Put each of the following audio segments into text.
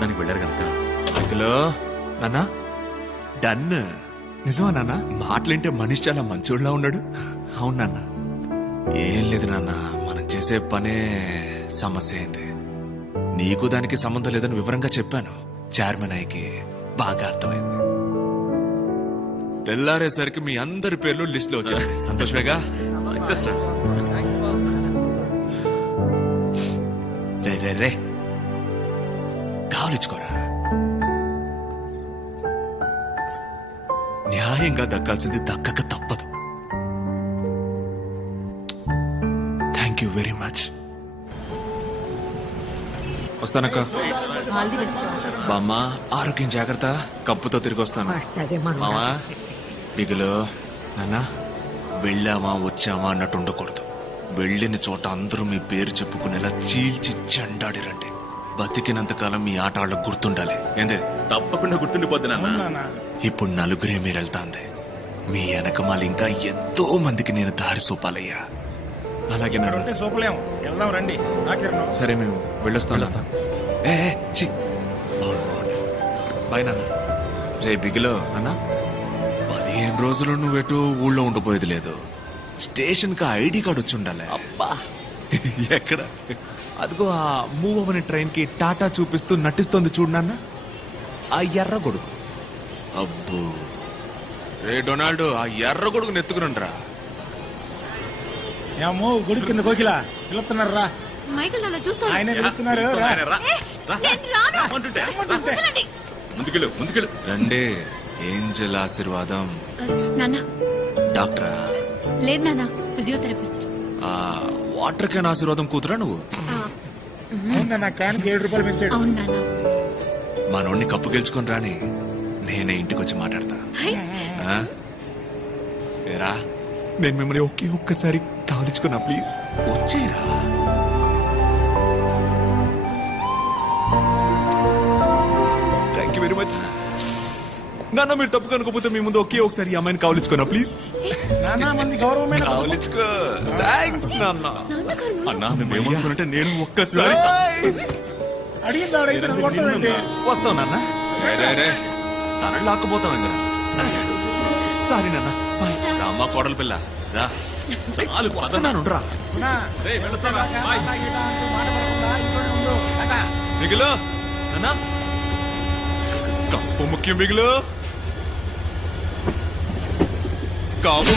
చూడడానికి వెళ్ళారు కనుక. హలో నాన్నా, డన్. నిజమా నాన్న? మాటలేంటే మనిషి చాలా మంచోళ్ళ ఉన్నాడు. అవును నాన్న. ఏం లేదు నాన్న, మనం చేసే పనే సమస్య అయింది. నీకు దానికి సంబంధం లేదని వివరంగా చెప్పాను. చైర్మన్ అయ్యకి బాగా అర్థమైంది. తెల్లారేసరికి మీ అందరి పేర్లు లిస్ట్ లో వచ్చాయి. సంతోషమేగా? సక్సెస్ రా. రే రే రే, కావలించుకోరా. న్యాయంగా దక్కాల్సింది దక్కక తప్పదు. Thank you very much. వస్తానక్క. బామ్మ, ఆరోగ్యం జాగ్రత్త. కప్పుతో తిరిగి వస్తాను. మామా బిగులు. నాన్న, వెళ్ళామా వచ్చామా అన్నట్టు ఉండకూడదు. వెళ్ళిన చోట అందరూ మీ పేరు చెప్పుకునేలా చీల్చి చెండాడిరండి. బతికినంతకాలం మీ ఆట వాళ్ళకు గుర్తుండాలి. ఏందే? తప్పకుండా గుర్తుండిపోద్ది నాన్న. ఇప్పుడు నలుగురే మీరు వెళ్తాంది. మీ వెనకమాల ఇంకా ఎంతో మందికి నేను దారి చూపాలయ్యా. అలాగే నాన్న. సూపలేం, వెళ్దాం రండి. సరే, మేము వెళ్ళొస్తాం. ఏ చి, బాగుండు. బాయ్ నాన్న. రే బిగులో, అన్నా, 15 రోజులు నువ్వెటు ఊళ్ళో ఉండిపోయేది లేదు. స్టేషన్ కి ఐడి కార్డు వచ్చి ఉండాలి. అబ్బా, ఎక్కడ? అదిగో ఆ మూవ్ అవ్వని ట్రైన్ కి టాటా చూపిస్తూ నటిస్తోంది చూడు నాన్న, ఆ ఎర్ర గొడుగు. అబ్బో, రే డొనాల్డ్, ఆ ఎర్ర గొడుగు నెత్తుకునుండ్రా. ఏమో గుడి కింద కోకిలా పిలుస్తున్నారు రా. మైకల్ నన్ను చూస్తాను. ఆయన పిలుస్తున్నారు రా. ముందుకెళ్ళు. రండి. ఏంజల్ ఆశీర్వాదం. నాన్న, డాక్టరా? లేదు నాన్న, ఫిజియోథెరపిస్ట్. వాటర్ క్యాన్ ఆశీర్వాదం కూతురా నువ్వు? అవునా, నా క్యాన్కి 7 రూపాయలు పెంచాడు. అవును నాన్న. మనోడిని కప్పు గెలుచుకొని రాని, నేనే ఇంటికి వచ్చి మాట్లాడతా. హై, ఆ? ఏరా, నేను మిమ్మల్ని ఒక్కసారి కావలించుకున్నా ప్లీజ్. వచ్చేరా. థ్యాంక్ యూ వెరీ మచ్ నాన్న. మీరు తప్పు కనుకోపోతే మీ ముందు ఒకసారి ఈ అమ్మాయిని కావలించుకున్నా ప్లీజ్. నానా మంది గౌరవమైన కావలించుకో. థ్యాంక్స్ నాన్న. నాన్నగారు ముందు- అన్నా నువ్వేమనుకున్నట్టే నేను ఒక్కసారి. అడిగింది ఆవిడైతే నన్ను కొట్టదండి. వస్తావు నాన్న. తనని లాక్కుపోతాం ఇంద్ర. సారీ నాన్న. బాయ్. రామ్మా కోడలు పిల్ల రా. చాలు వస్తున్నాను రా. నా, బాయ్. మాట్లాడకుండా ఇంట్లోనే ఉండు. టాటా. మిగులు నాన్న, కప్పు ముఖ్యం. మిగులు కావు.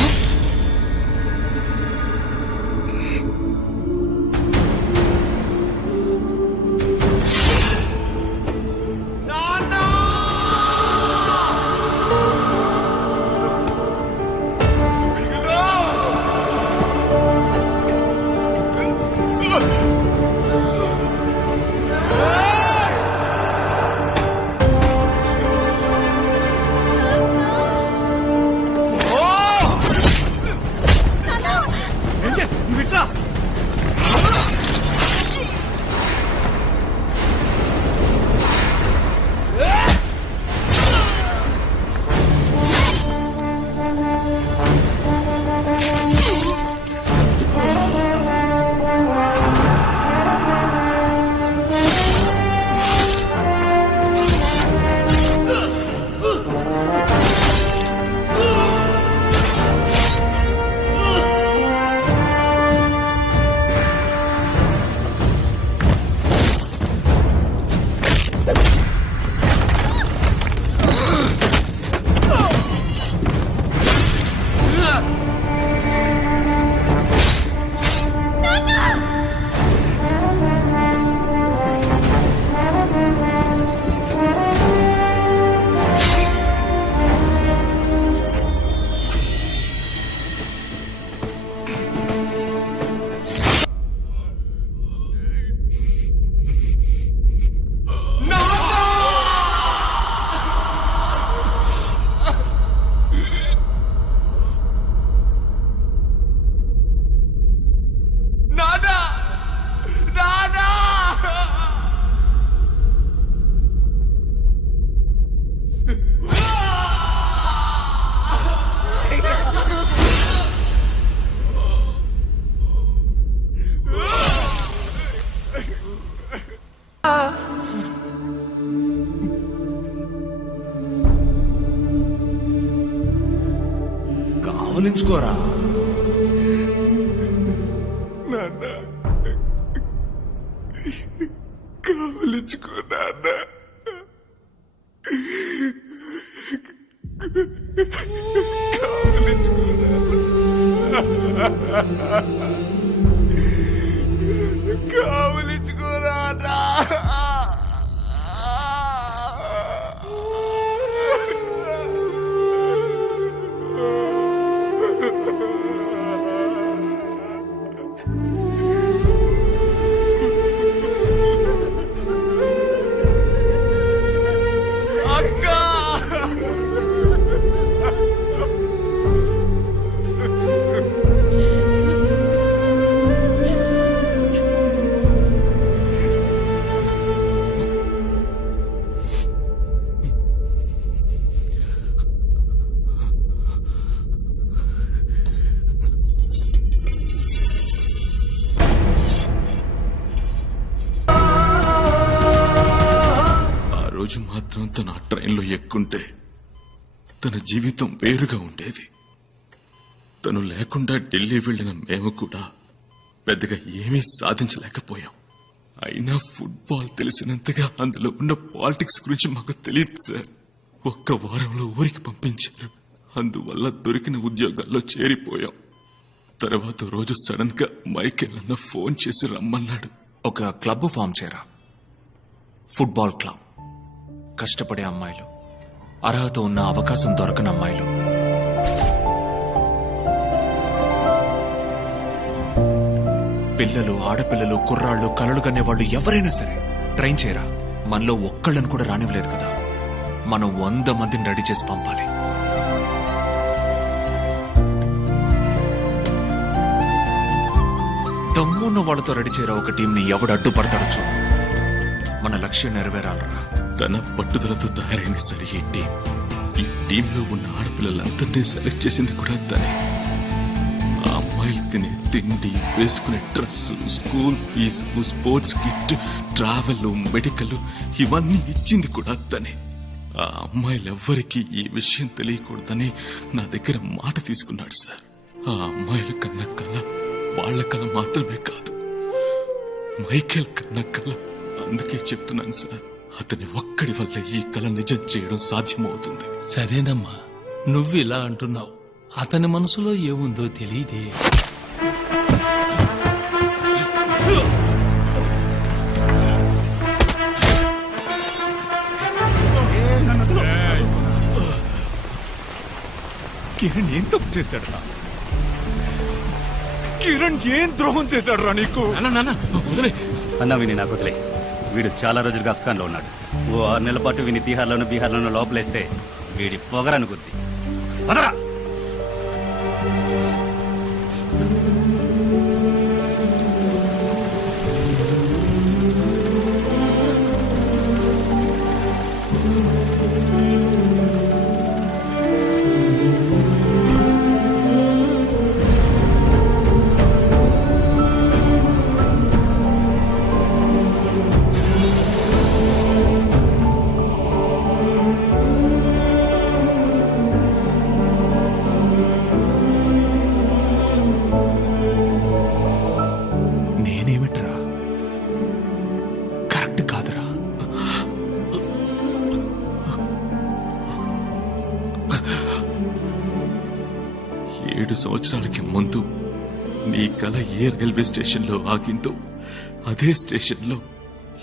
కావలించుకోరా. నాన్న కావలించుకో నాన్న. కావలించుకో కావలించుకోరా. రోజు మాత్రం తన ఆ ట్రైన్లో ఎక్కుంటే తన జీవితం వేరుగా ఉండేది. తను లేకుండా ఢిల్లీ వెళ్లిన మేము కూడా పెద్దగా ఏమీ సాధించలేకపోయాం. అయినా ఫుట్బాల్ తెలిసినంతగా అందులో ఉన్న పాలిటిక్స్ గురించి మాకు తెలియదు సార్. ఒక్క వారంలో ఊరికి పంపించారు. అందువల్ల దొరికిన ఉద్యోగాల్లో చేరిపోయాం. తర్వాత రోజు సడన్ గా మైకేల్ అన్న ఫోన్ చేసి రమ్మన్నాడు. ఒక క్లబ్ ఫామ్ చేయరా, ఫుట్బాల్ క్లబ్. కష్టపడే అమ్మాయిలు, అర్హత ఉన్న అవకాశం దొరకని అమ్మాయిలు, పిల్లలు, ఆడపిల్లలు, కుర్రాళ్ళు, కలలు కనేవాళ్ళు ఎవరైనా సరే ట్రైన్ చేయరా. మనలో ఒక్కళ్ళని కూడా రానివ్వలేదు కదా. మనం 100 మందిని రెడీ చేసి పంపాలి. దమ్మున్న వాళ్ళతో రెడీ చేయరా ఒక టీంని. ఎవడు అడ్డుపడతాడో చూడు. మన లక్ష్యం నెరవేరాలరా. తన పట్టుదలతో తయారైంది సరే ఈ టీం. ఈ టీంలో ఉన్న ఆడపిల్లలందరినీ సెలెక్ట్ చేసింది కూడా తనే. ఆ అమ్మాయిలు తినే తిండి, వేసుకునే dress, school fees, sports kit, travel, medical ఇవన్నీ ఇచ్చింది కూడా తనే. ఆ అమ్మాయిలెవ్వరికీ ఈ విషయం తెలియకూడదని నా దగ్గర మాట తీసుకున్నాడు సార్. ఆ అమ్మాయిల కన్న కళ వాళ్ల కళ మాత్రమే కాదు, మైకేల్ కన్న కళ. అందుకే చెప్తున్నాను సార్, అతని ఒక్కడి వల్ల ఈ కళ నిజం చేయడం సాధ్యమవుతుంది. సరేనమ్మా, నువ్వు ఇలా అంటున్నావు. అతని మనసులో ఏముందో తెలియదే. కిరణ్ ఏం తప్పు చేశాడు రా? కిరణ్ ఏం ద్రోహం చేశాడు రా నీకు? అన్న విని నాకు వదిలే. వీడు చాలా రోజులుగా అఫ్ఘాన్ లో ఉన్నాడు. ఓ 6 నెలల పాటు విని బీహార్లోనూ లోపలేస్తే వీడి పొగరనుకుంది. నేనేమిట్రా? కరెక్ట్ కాదురా. ఏడు సంవత్సరాలకి ముందు నీ కళ ఏ రైల్వే స్టేషన్ లో ఆగిందో అదే స్టేషన్ లో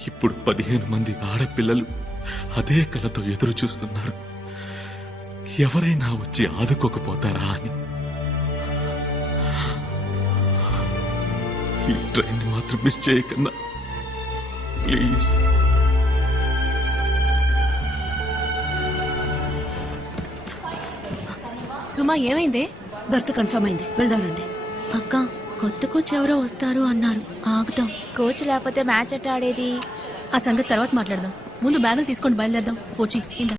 ఇప్పుడు 15 మంది ఆడపిల్లలు అదే కళతో ఎదురు చూస్తున్నారు. ఎవరైనా వచ్చి ఆదుకోకపోతారా అని. ఈ ట్రైన్ మాత్రం మిస్ చేయకన్నా ప్లీజ్. సుమా ఏమైందే? బర్త్ కన్ఫర్మ్ అయింది, వెళ్దానండి. అక్క, కొత్త కోచ్ ఎవరో వస్తారు అన్నారు. ఆగుతాం. కోచ్ లేకపోతే మ్యాచ్ ఎట్ట ఆడేది? ఆ సంగతి తర్వాత మాట్లాడదాం. ముందు బ్యాగులు తీసుకొని బయలుదేరదాం. పోచి